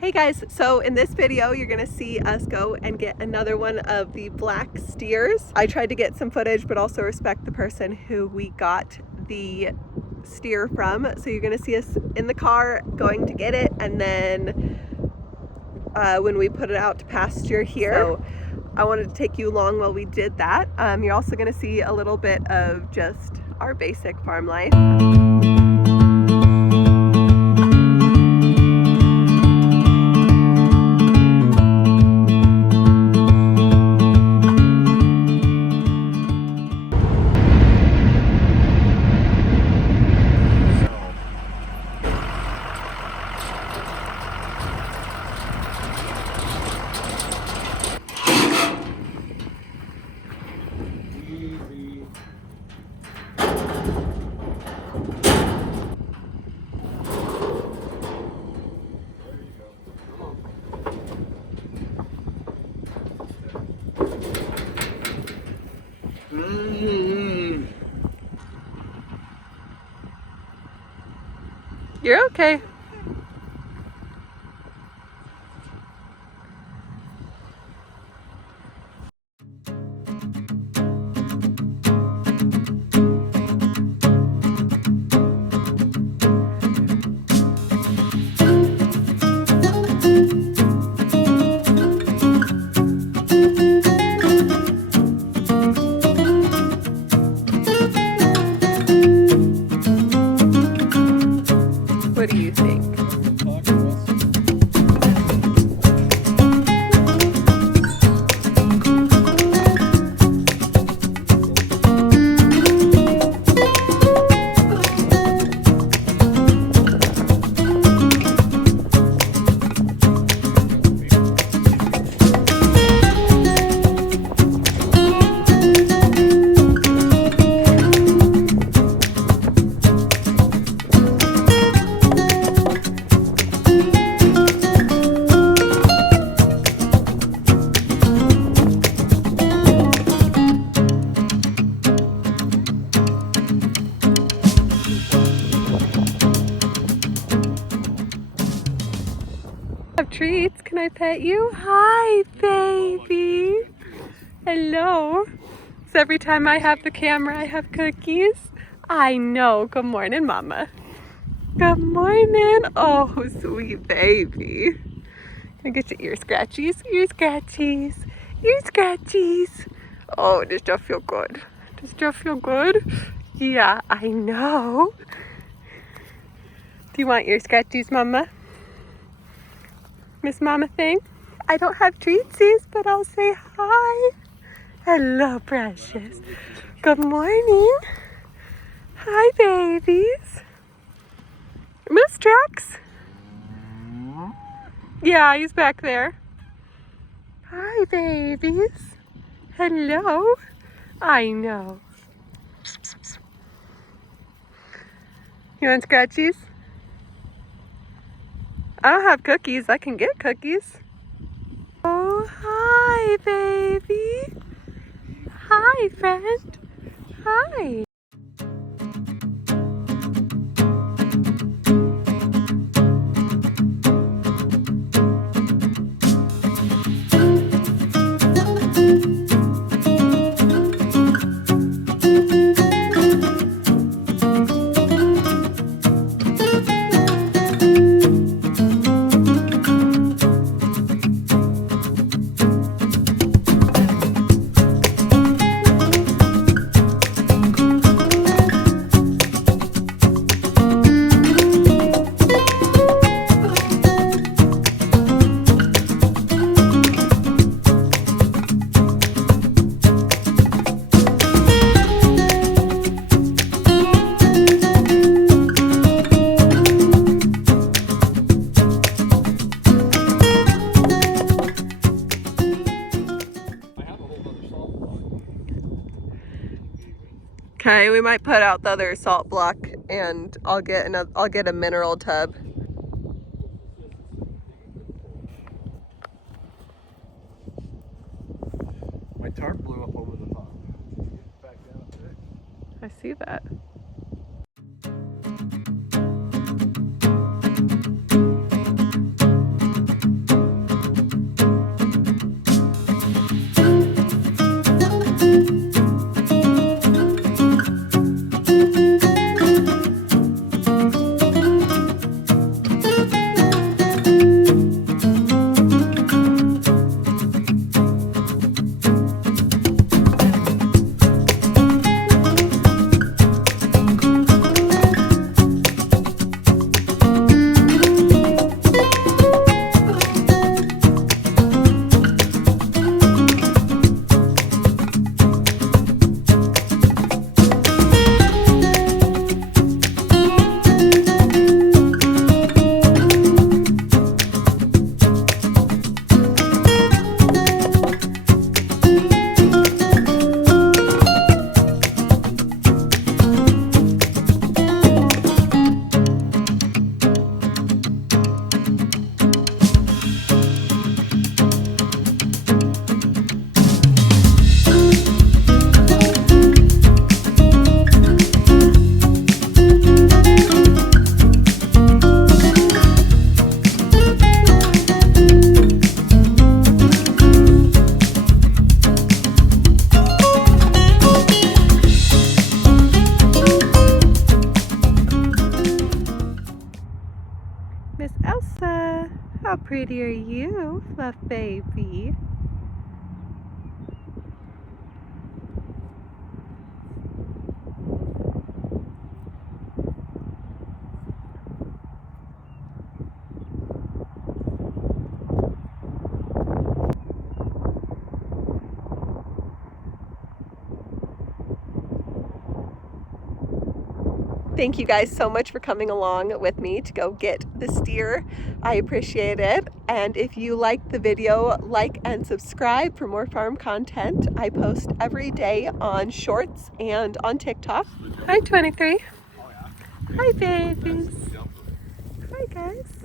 Hey guys, so in this video you're gonna see us go and get another one of the black steers. I tried to get some footage but also respect the person who we got the steer from. So you're gonna see us in the car going to get it, and then when we put it out to pasture here. So I wanted to take you along while we did that. You're also gonna see a little bit of just our basic farm life. You're okay. What do you think? Have treats. Can I pet you? Hi, baby. Hello. So every time I have the camera, I have cookies. I know. Good morning, Mama. Good morning. Oh, sweet baby. Can I get your ear scratchies? Ear scratchies. Ear scratchies. Oh, does that feel good? Does that feel good? Yeah, I know. Do you want ear scratchies, Mama? Miss Mama thing? I don't have treatsies, but I'll say hi. Hello, precious. Good morning. Hi, babies. Moose Tracks. Yeah, he's back there. Hi, babies. Hello. I know. You want scratchies? I don't have cookies. I can get cookies. Oh, hi, baby. Hi, friend. Hi. Okay, we might put out the other salt block, and I'll get a mineral tub. My tarp blew up over the top. Back down a bit. I see that. How pretty are you, Fluff baby? Thank you guys so much for coming along with me to go get the steer. I appreciate it. And if you liked the video, like and subscribe for more farm content. I post every day on Shorts and on TikTok. Hi, 23. Hi, babies. Hi, guys.